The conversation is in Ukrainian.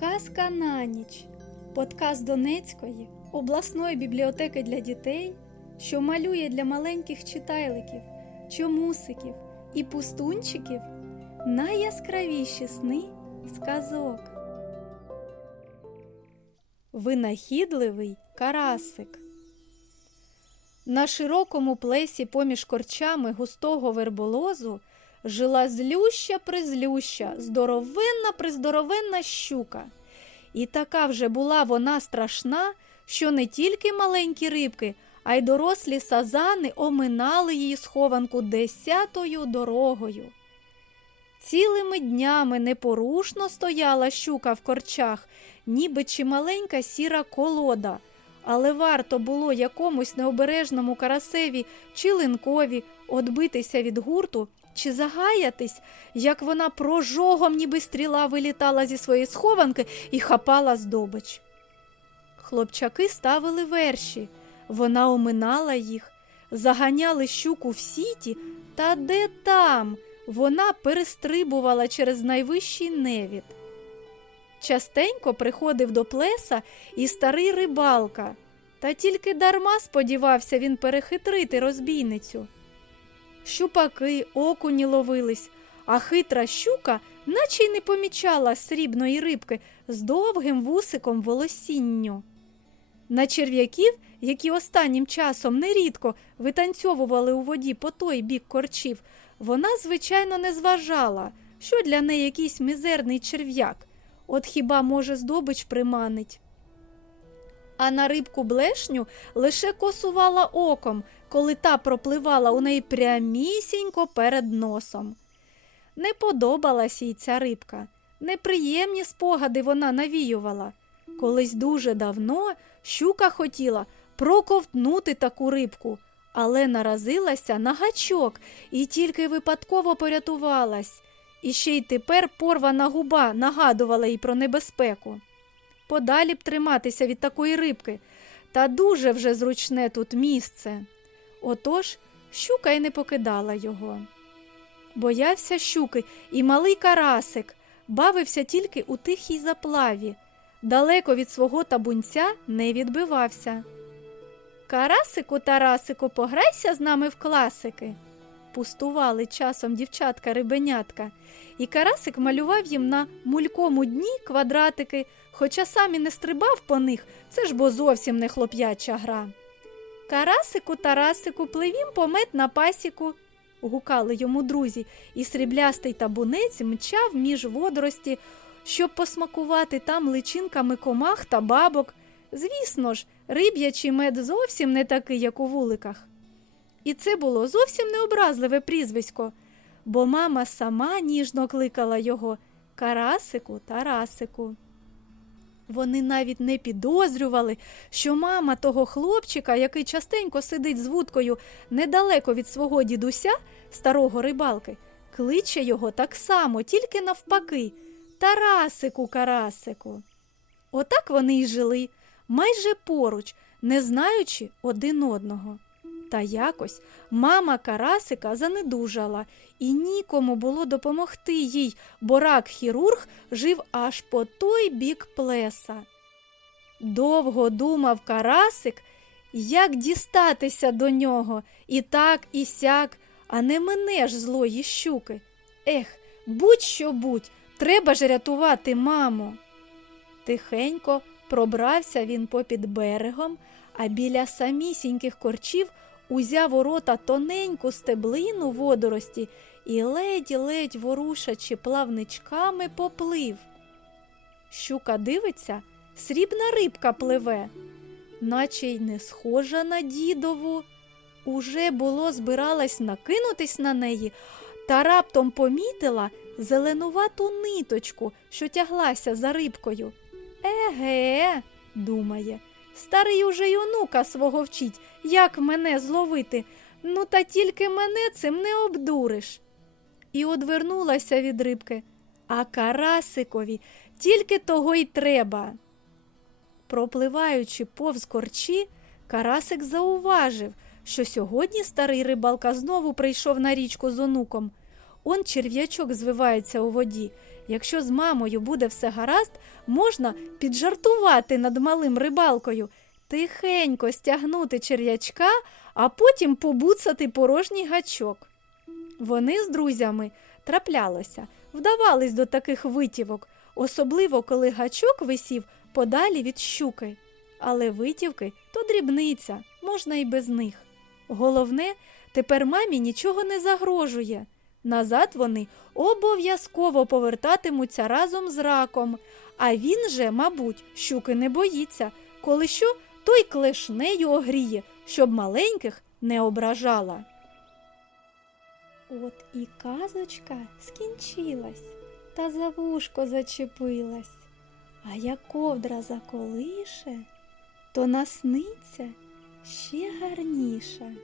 Казка на ніч. Подкаст Донецької обласної бібліотеки для дітей, що малює для маленьких читайликів, чомусиків і пустунчиків найяскравіші сни сказок. Винахідливий карасик. На широкому плесі поміж корчами густого верболозу жила злюща призлюща, здоровенна приздоровенна щука. І така вже була вона страшна, що не тільки маленькі рибки, а й дорослі сазани оминали її схованку десятою дорогою. Цілими днями непорушно стояла щука в корчах, ніби чималенька сіра колода. Але варто було якомусь необережному карасеві чи линкові одбитися від гурту чи загаятись, як вона прожогом, ніби стріла вилітала зі своєї схованки і хапала здобич. Хлопчаки ставили верші, вона оминала їх, заганяли щуку в сіті, та де там вона перестрибувала через найвищий невід. Частенько приходив до плеса і старий рибалка, та тільки дарма сподівався він перехитрити розбійницю. Щупаки, окуні ловились, а хитра щука наче й не помічала срібної рибки з довгим вусиком волосінню. На черв'яків, які останнім часом нерідко витанцьовували у воді по той бік корчів, вона, звичайно, не зважала, що для неї якийсь мізерний черв'як, от хіба може здобич приманить. А на рибку блешню лише косувала оком, коли та пропливала у неї прямісінько перед носом. Не подобалась їй ця рибка, неприємні спогади вона навіювала. Колись дуже давно щука хотіла проковтнути таку рибку, але наразилася на гачок і тільки випадково порятувалась. І ще й тепер порвана губа нагадувала їй про небезпеку. Подалі б триматися від такої рибки, та дуже вже зручне тут місце. Отож щука й не покидала його. Боявся щуки і малий карасик, бавився тільки у тихій заплаві, далеко від свого табунця не відбивався. Карасику, Тарасику, пограйся з нами в класики. Пустували часом дівчатка рибенятка, і карасик малював їм на мулькому дні квадратики, хоча сам і не стрибав по них, це ж бо зовсім не хлоп'яча гра. Карасику, Тарасику, пливім помет на пасіку, гукали йому друзі, і сріблястий табунець мчав між водорості, щоб посмакувати там личинками комах та бабок. Звісно ж, риб'ячий мед зовсім не такий, як у вуликах. І це було зовсім необразливе прізвисько, бо мама сама ніжно кликала його Карасику, Тарасику. Вони навіть не підозрювали, що мама того хлопчика, який частенько сидить з вудкою недалеко від свого дідуся, старого рибалки, кличе його так само, тільки навпаки Тарасику, Карасику. Отак вони й жили, майже поруч, не знаючи один одного. Та якось мама Карасика занедужала, і нікому було допомогти їй, бо рак хірург жив аж по той бік плеса. Довго думав Карасик, як дістатися до нього, і так, і сяк, а не мене ж злої щуки. Ех, будь-що будь, треба ж рятувати маму. Тихенько пробрався він попід берегом, а біля самісіньких корчів узяв у рота тоненьку стеблину водорості і ледь-ледь ворушачи плавничками поплив. Щука дивиться, срібна рибка пливе, наче й не схожа на дідову. Уже було збиралась накинутись на неї, та раптом помітила зеленувату ниточку, що тяглася за рибкою. Еге, думає, старий уже й онука свого вчить, як мене зловити. Ну, та тільки мене цим не обдуриш. І одвернулася від рибки, а карасикові тільки того й треба. Пропливаючи повз корчі, карасик зауважив, що сьогодні старий рибалка знову прийшов на річку з онуком. Он черв'ячок звивається у воді. Якщо з мамою буде все гаразд, можна піджартувати над малим рибалкою, тихенько стягнути черв'ячка, а потім побуцати порожній гачок. Вони з друзями траплялося, вдавались до таких витівок, особливо коли гачок висів подалі від щуки. Але витівки то дрібниця, можна і без них. Головне, тепер мамі нічого не загрожує. Назад вони обов'язково повертатимуться разом з раком, а він же, мабуть, щуки не боїться, коли що, то й клешнею огріє, щоб маленьких не ображала. От і казочка скінчилась, та за вушко зачепилась. А як ковдра заколише, то насниться ще гарніше.